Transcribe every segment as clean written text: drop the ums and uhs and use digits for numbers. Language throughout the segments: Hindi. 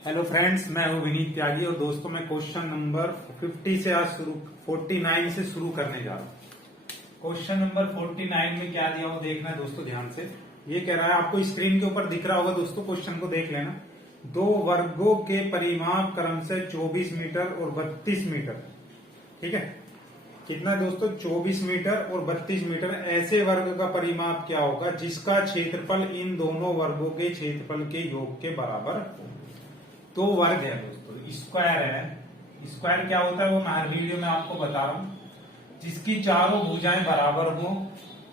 हेलो फ्रेंड्स, मैं हूं विनीत त्यागी और दोस्तों मैं क्वेश्चन नंबर 50 से आज शुरू 49 से शुरू करने जा रहा हूं। क्वेश्चन नंबर 49 में क्या दिया हो देखना है दोस्तों ध्यान से। ये कह रहा है, आपको स्क्रीन के ऊपर दिख रहा होगा दोस्तों, क्वेश्चन को देख लेना। दो वर्गों के परिमाप क्रम से 24 मीटर और 32 मीटर, ठीक है। कितना दोस्तों? 24 मीटर और 32 मीटर। ऐसे वर्ग का परिमाप क्या होगा जिसका क्षेत्रफल इन दोनों वर्गों के क्षेत्रफल के योग के बराबर हो। तो वर्ग है दोस्तों, स्क्वायर है। स्क्वायर क्या होता है वो मैं हर वीडियो में आपको बता रहा हूं। जिसकी चारों भुजाएं बराबर हो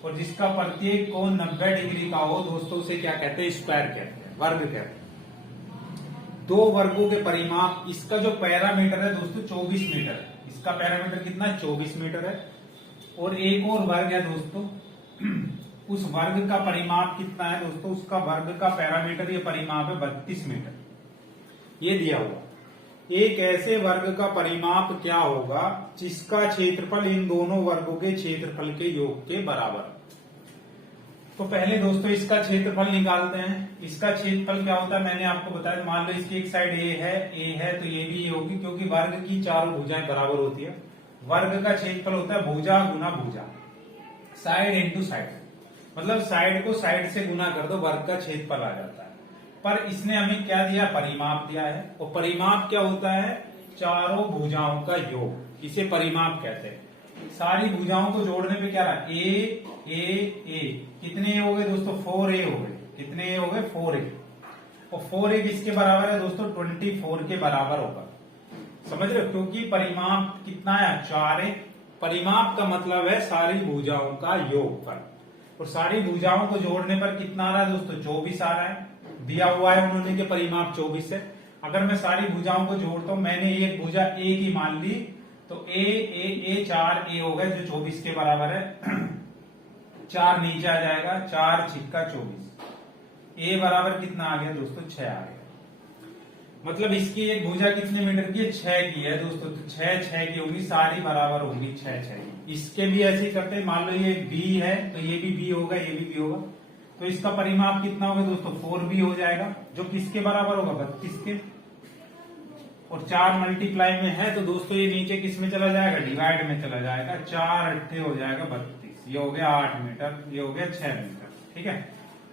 और जिसका प्रत्येक कोण 90 डिग्री का हो दोस्तों, उसे क्या कहते हैं? स्क्वायर कहते हैं, वर्ग कहते हैं। दो वर्गों के परिमाप, इसका जो पैरामीटर है दोस्तों 24 मीटर है। इसका पैरामीटर कितना है? 24 मीटर है। और एक और वर्ग है दोस्तों, उस वर्ग का परिमाप कितना है दोस्तों? उसका वर्ग का पैरामीटर या परिमाप है 32 मीटर। ये दिया हुआ। एक ऐसे वर्ग का परिमाप क्या होगा जिसका क्षेत्रफल इन दोनों वर्गों के क्षेत्रफल के योग के बराबर। तो पहले दोस्तों इसका क्षेत्रफल निकालते हैं। इसका क्षेत्रफल क्या होता है मैंने आपको बताया। मान लो इसकी एक साइड ए है तो ये भी ए होगी, क्योंकि वर्ग की चारों भुजाएं बराबर होती है। वर्ग का क्षेत्रफल होता है भुजा गुना भुजा, साइड इंटू साइड। मतलब साइड को साइड से गुना कर दो, वर्ग का क्षेत्रफल आ जाता है। पर इसने हमें क्या दिया? परिमाप दिया है। और परिमाप क्या होता है? चारों भुजाओं का योग, इसे परिमाप कहते हैं। सारी भुजाओं को जोड़ने पे क्या रहा? ए ए ए। कितने ए हो गए दोस्तों? 4a हो गए। कितने ए हो गए? 4a। और 4a किसके बराबर है दोस्तों? 24 के बराबर होगा। समझ रहे हो? क्योंकि परिमाप कितना है? 4a। परिमाप का मतलब है सारी भुजाओं का योगफल। और सारी भुजाओं को जोड़ने पर कितना आ रहा है दोस्तों? 24 आ रहा है। दिया हुआ है उन्होंने के परिमाप 24 है। अगर मैं सारी भुजाओं को जोड़ता हूं, मैंने एक भुजा ए की मान ली, तो ए 4a हो गए जो 24 के बराबर है। 4 नीचे आ जाएगा, 4 छिक्का 24। ए बराबर कितना आ गया दोस्तों? 6 आ गया। मतलब इसकी एक भुजा कितने मीटर की है? 6 की है दोस्तों। तो 6 की होगी, सारी बराबर होगी 6 की। इसके भी ऐसे ही करते हैं। मान लो ये बी है तो ये भी बी होगा, ये भी बी होगा। तो इसका परिमाप कितना होगा दोस्तों? 4b हो जाएगा, जो किसके बराबर होगा? 32 के। और 4 मल्टीप्लाई में है तो दोस्तों ये नीचे किस में चला जाएगा? डिवाइड में चला जाएगा। 4 अट्ठे हो जाएगा 32। ये हो गया 8 मीटर, ये हो गया 6 मीटर, ठीक है।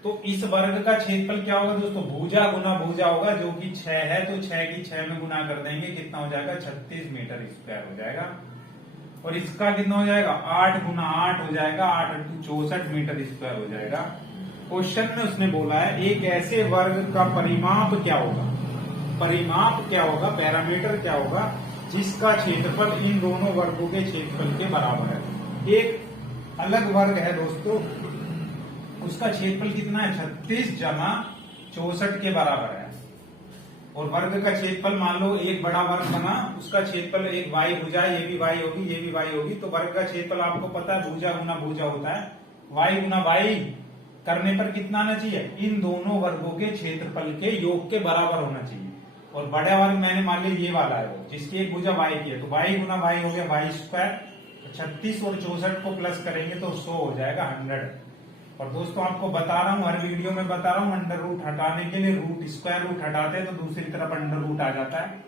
तो इस वर्ग का क्षेत्रफल क्या होगा दोस्तों? भुजा गुना भुजा होगा, जो कि 6 है। तो 6 की 6 में गुना कर देंगे, कितना हो जाएगा? 36 मीटर स्क्वायर हो जाएगा। और इसका कितना हो जाएगा? 8 गुना 8 हो जाएगा, 8 64 मीटर स्क्वायर हो जाएगा। क्वेश्चन में उसने बोला है एक ऐसे वर्ग का परिमाप क्या होगा, परिमाप क्या होगा, पैरामीटर क्या होगा जिसका क्षेत्रफल इन दोनों वर्गों के क्षेत्रफल के बराबर है। एक अलग वर्ग है दोस्तों, उसका क्षेत्रफल कितना है? 36 जमा 64 के बराबर है। और वर्ग का क्षेत्रफल मान लो एक बड़ा वर्ग बना, उसका क्षेत्रफल एक वाई भुजा, ये भी वाई होगी, ये भी वाई होगी। तो वर्ग का क्षेत्रफल आपको पता है भुजा गुना भुजा होता है, वाई गुना वाई करने पर कितना आना चाहिए? इन दोनों वर्गों के क्षेत्रफल के योग के बराबर होना चाहिए। और बड़ा वर्ग मैंने मान लिया ये वाला है, जिसकी एक भुजा वाई की है, तो वाई गुना वाई हो गया वाई स्क्वायर। 36 और 64 को प्लस करेंगे तो 100 हो जाएगा 100। और दोस्तों आपको बता रहा हूं, हर वीडियो में बता रहा हूं, अंडर रूट हटाने के लिए रूट स्क्वायर रूट हटाते हैं तो दूसरी तरफ अंडर रूट आ जाता है,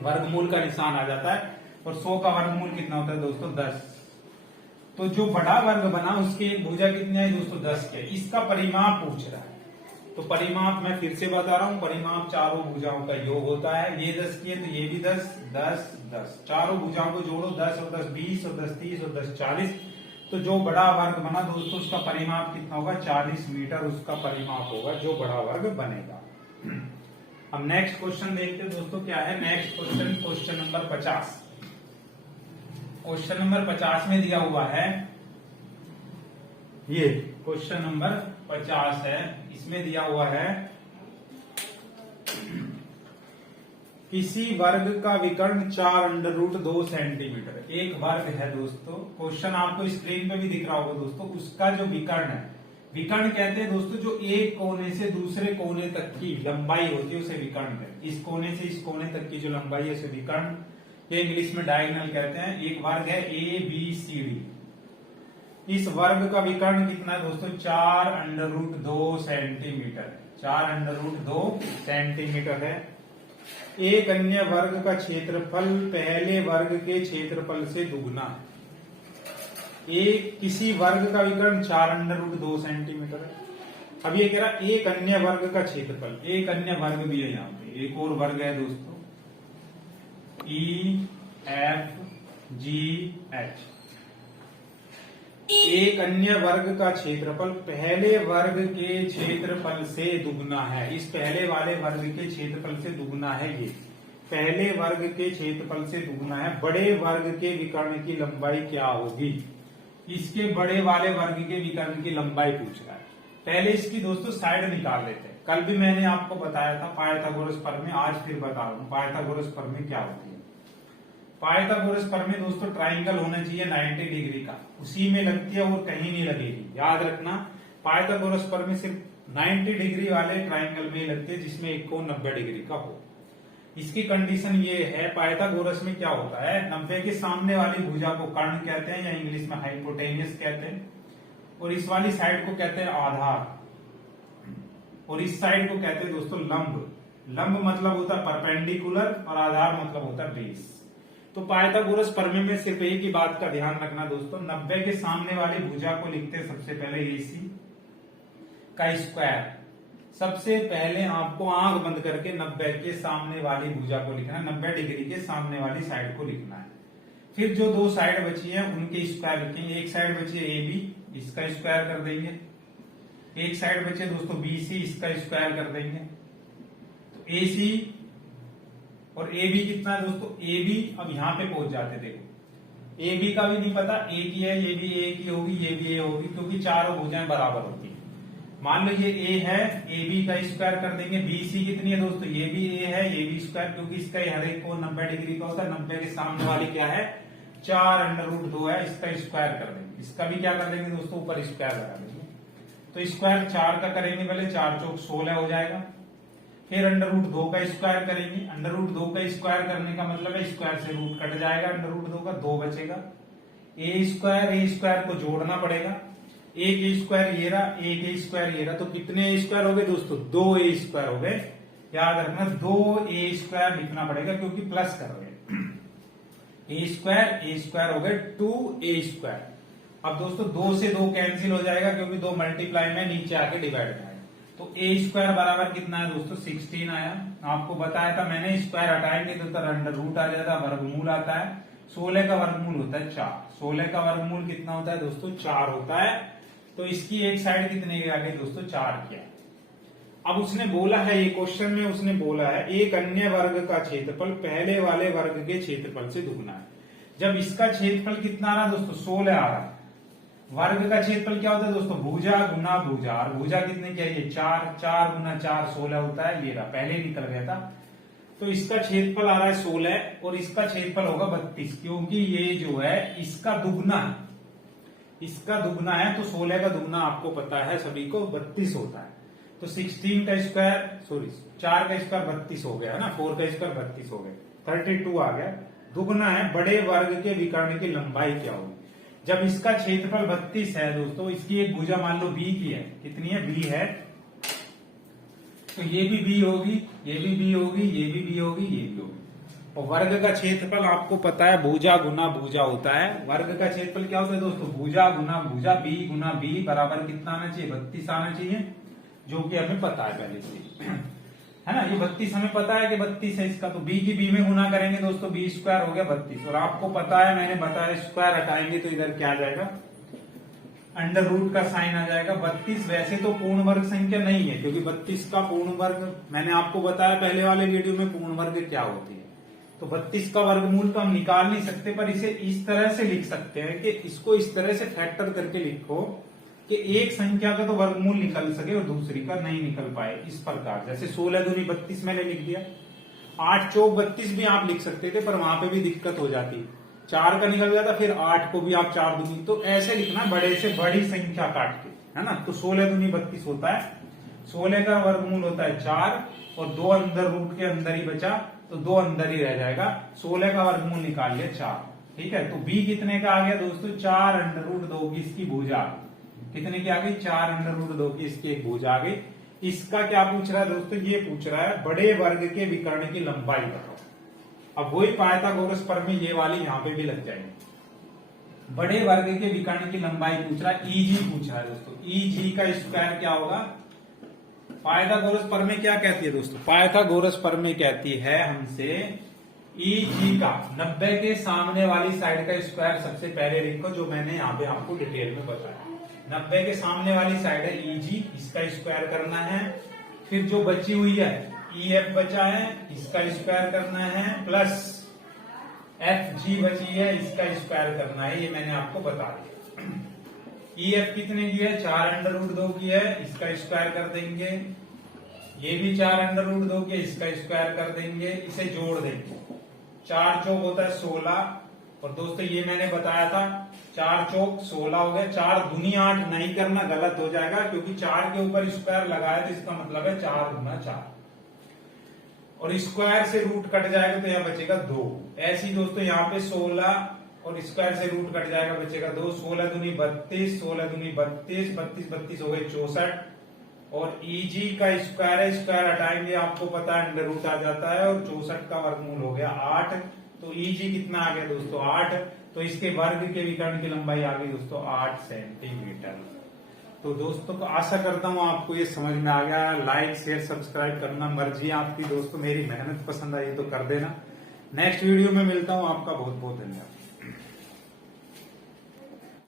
वर्गमूल का निशान आ जाता है। और 100 का वर्गमूल कितना होता है दोस्तों? 10। तो जो बड़ा वर्ग बना उसकी एक भुजा कितनी है दोस्तों? 10 के। इसका परिमाप पूछ रहा है। तो परिमाप मैं फिर से बता रहा हूं, परिमाप चारों भुजाओं का योग होता है। ये 10 की है तो ये भी 10 10 10। चारों भुजाओं को जोड़ो, 10 और 10 20 और 10 30 और 10 40। तो जो बड़ा वर्ग बना दोस्तों उसका परिमाप कितना होगा? 40 मीटर उसका परिमाप होगा, जो बड़ा वर्ग बनेगा। अब नेक्स्ट क्वेश्चन देखते हैं दोस्तों क्या है। Next question, question number 50। Question number 50 में दिया हुआ है, ये क्वेश्चन नंबर 50 है। इसमें दिया हुआ है किसी वर्ग का विकर्ण 4√2 सेंटीमीटर। एक वर्ग है दोस्तों, क्वेश्चन आपको स्क्रीन पे भी दिख रहा होगा दोस्तों। उसका जो विकर्ण है, विकर्ण कहते हैं दोस्तों जो एक कोने से दूसरे कोने तक की लंबाई होती है उसे विकर्ण कहते हैं। इस कोने से इस कोने तक की जो लंबाई है उसे विकर्ण, ये इंग्लिश में डायगोनल कहते हैं। एक वर्ग है ABCD। इस वर्ग का विकर्ण कितना है दोस्तों? 4√2 सेंटीमीटर। 4√2 सेंटीमीटर है। एक अन्य वर्ग का क्षेत्रफल पहले वर्ग के क्षेत्रफल से दुगना है। एक किसी वर्ग का विकर्ण 4√2 सेंटीमीटर है। अब ये कह रहा एक अन्य वर्ग का क्षेत्रफल, एक अन्य वर्ग भी है, यहाँ पे एक और वर्ग है दोस्तों, EFGH। एक अन्य वर्ग का क्षेत्रफल पहले वर्ग के क्षेत्रफल से दुगना है। इस पहले वाले वर्ग के क्षेत्रफल से दुगना है। ये पहले वर्ग के क्षेत्रफल से दुगना है। बड़े वर्ग के विकर्ण की लंबाई क्या होगी? इसके बड़े वाले वर्ग के विकर्ण की लंबाई पूछ रहा है। पहले इसकी दोस्तों साइड निकाल लेते हैं। कल भी मैंने आपको बताया था पाइथागोरस प्रमेय, आज फिर बता रहा हूं पाइथागोरस प्रमेय क्या होती है। पाइथागोरस प्रमेय दोस्तों ट्राइंगल होना चाहिए 90 डिग्री का, उसी में लगती है और कहीं नहीं लगेगी। याद रखना पाइथागोरस प्रमेय सिर्फ 90 डिग्री वाले ट्राइंगल में लगती है जिसमें एक कोण 90 डिग्री का हो। इसकी कंडीशन ये है, पाइथागोरस में क्या होता है, 90 के सामने वाली भुजा को कर्ण कहते हैं या इंग्लिश में हाइपोटेन्यूस कहते हैं, और इस वाली साइड को कहते हैं आधार, और इस साइड को कहते हैं दोस्तों लंब। लंब मतलब होता है परपेंडिकुलर और आधार मतलब होता है बेस। तो पाइथागोरस प्रमेय में सिर्फ एक ही बात का ध्यान रखना दोस्तों, 90 के सामने वाली भुजा को लिखते हैं सबसे पहले AC का स्क्वायर। सबसे पहले आपको आंख बंद करके 90 के सामने वाली भुजा को लिखना है, 90 डिग्री के सामने वाली साइड को लिखना है। फिर जो दो साइड बची है उनके स्क्वायर लिखेंगे। एक साइड बची है AB, इसका स्क्वायर कर देंगे। एक साइड बचे दोस्तों BC, इसका स्क्वायर कर देंगे। तो AC और AB कितना है दोस्तों, AB अब यहां पे पहुंच जाते, देखो AB का भी नहीं पता, एक ही है, ये भी एक ही होगी, ये भी A होगी, क्योंकि चारों भुजाएं बराबर होती है। मान लो ये A है, AB का स्क्वायर कर देंगे। BC कितनी है दोस्तों, ये भी A है, ये भी स्क्वायर, क्योंकि इसका हर एक कोण 90 डिग्री का होता है। 90 के सामने वाली क्या है, 4√2 है, इसका स्क्वायर कर देंगे। इसका भी क्या कर देंगे दोस्तों, ऊपर स्क्वायर लगा देंगे। तो स्क्वायर 4 का करेंगे पहले, 4 चौक 16 हो जाएगा। फिर √2 का स्क्वायर करेंगे। √2 का स्क्वायर करने का मतलब है स्क्वायर से रूट कट जाएगा, √2 का 2 बचेगा। A स्क्वायर को जोड़ना पड़ेगा। एक A स्क्वायर ये रहा, एक A स्क्वायर ये रहा, तो कितने A स्क्वायर हो गए दोस्तों, 2 A स्क्वायर हो गए। याद रखना 2 A स्क्वायर लिखना पड़ेगा क्योंकि प्लस कर रहे हैं। A स्क्वायर हो गए 2 A स्क्वायर। अब दोस्तों 2 से 2 कैंसिल हो जाएगा क्योंकि 2 मल्टीप्लाई में नीचे आके डिवाइड है। तो A स्क्वायर बराबर कितना है दोस्तों, 16 आया। आपको बताया था मैंने, स्क्वायर हटाएंगे तो अंडर रूट आ जाता है, वर्गमूल आता है। 16 का वर्गमूल होता है 4। 16 का वर्गमूल कितना होता है दोस्तों, 4 होता है। तो इसकी एक साइड कितने की आ गई दोस्तों, 4 किया। अब उसने बोला है, ये क्वेश्चन में उसने बोला है एक अन्य वर्ग का क्षेत्रफल पहले वाले वर्ग के क्षेत्रफल से दुगना है। जब इसका क्षेत्रफल कितना आ रहा है दोस्तों, 16 आ रहा है। वर्ग का क्षेत्रफल क्या होता है दोस्तों, भुजा गुना भुजा, और भुजा कितने की है, 4। 4 गुना 4 16 होता है। ये रहा, पहले ही निकल गया था। तो इसका क्षेत्रफल आ रहा है 16 और इसका क्षेत्रफल होगा 32, क्योंकि ये जो है इसका दुगना है, इसका दुगना है। तो 16 का दुगना आपको पता है सभी को 32 होता है। तो 16 का स्क्वायर, सॉरी 4 का स्क्वायर 32 हो गया है ना, 4 का स्क्वायर 32 हो गया, 32 आ गया। दुगना है, बड़े वर्ग के विकर्ण की लंबाई क्या होगी। जब इसका क्षेत्रफल 32 है दोस्तों, इसकी एक भुजा मान लो B की है, कितनी है, B है, तो ये भी B होगी, ये भी B होगी, ये भी B होगी, ये भी होगी। और वर्ग का क्षेत्रफल आपको पता है भुजा गुना भुजा होता है। वर्ग का क्षेत्रफल क्या होता है दोस्तों, भुजा गुना भुजा, B गुना B बराबर कितना आना चाहिए, 32 आना चाहिए, जो कि हमें पता है पहले से, है ना। ये 32 हमें पता है कि 32 है इसका, तो B की B में गुना करेंगे दोस्तों, B स्क्वायर हो गया 32। और आपको पता है, मैंने बताया स्क्वायर हटाएंगे तो इधर क्या आ जाएगा, अंडर रूट का साइन आ जाएगा। 32 वैसे तो पूर्ण वर्ग संख्या नहीं है, क्योंकि 32 का पूर्ण वर्ग मैंने आपको बताया पहले वाले वीडियो में पूर्ण वर्ग क्या होती है। तो 32 का वर्गमूल तो हम निकाल नहीं सकते, पर इसे इस तरह से लिख सकते हैं कि इसको इस तरह से फैक्टर करके लिखो कि एक संख्या का तो वर्गमूल निकल सके और दूसरी का नहीं निकल पाए। इस प्रकार जैसे 16 दूनी 32 मैंने लिख दिया, 8 चौक 32 भी आप लिख सकते थे, पर वहां पे भी दिक्कत हो जाती, 4 का निकल गया था, फिर 8 को भी आप 4 दूनी, तो ऐसे लिखना बड़े से बड़ी संख्या काट के, है ना। तो 16 दूनी 32 होता है, 16 का वर्गमूल होता है 4 और 2 अंदर रूट के अंदर ही बचा, तो 2 अंदर ही रह जाएगा। 16 का वर्गमूल निकाल लिया 4, ठीक है। तो B कितने का आ गया दोस्तों, 4√2 की इसकी भुजा कितने की आ गई, 4√2 की इसकी एक भुजा आ गई। इसका क्या पूछ रहा है दोस्तों, ये पूछ रहा है बड़े वर्ग के विकर्ण की लंबाई बताओ। अब वही पाइथागोरस प्रमेय ये वाली यहाँ पे भी लग जाएगी। बड़े वर्ग के विकर्ण की लंबाई पूछ रहा है, ईजी पूछ रहा है दोस्तों। ईजी का स्क्वायर क्या होगा, पाइथागोरस प्रमेय क्या कहती है दोस्तों, पाइथागोरस प्रमेय कहती है हमसे ईजी का 90 के सामने वाली साइड का स्क्वायर सबसे पहले लिखो, जो मैंने यहाँ पे आपको डिटेल में बताया। 90 के सामने वाली साइड है ईजी, इसका स्क्वायर करना है। फिर जो बची हुई है EF बचा है, इसका स्क्वायर करना है, प्लस FG बची है, इसका स्क्वायर करना है। ये मैंने आपको बता दिया। EF कितने की है, 4√2 की है, इसका स्क्वायर कर देंगे। ये भी 4√2 की है, इसका स्क्वायर कर देंगे, इसे जोड़ देंगे। 4 चौक होता है 16, और दोस्तों ये मैंने बताया था 4 चौक 16 हो गया। 4 दूनी 8 नहीं करना, गलत हो जाएगा, क्योंकि 4 के ऊपर स्क्वायर लगाया तो इसका मतलब है 4 गुना 4, और स्क्वायर से रूट कट जाएगा तो यहाँ बचेगा 2। ऐसे ही दोस्तों यहाँ पे 16 और स्क्वायर से रूट कट जाएगा, बचेगा 2। 16 दूनी 32, 16 दूनी 32, 32 32 हो गए 64, और ईजी का स्क्वायर है, स्क्वायर हटाएंगे आपको पता है अंडर रूट आ जाता है, और 64 का वर्गमूल हो गया 8। तो ईजी कितना आ गया दोस्तों 8। तो इसके वर्ग के विकर्ण की लंबाई आ गई दोस्तों 8 सेंटीमीटर। तो दोस्तों को आशा करता हूँ आपको ये समझ में आ गया। लाइक शेयर सब्सक्राइब करना मर्जी है आपकी दोस्तों, मेरी मेहनत पसंद आई तो कर देना। नेक्स्ट वीडियो में मिलता हूँ, आपका बहुत बहुत धन्यवाद।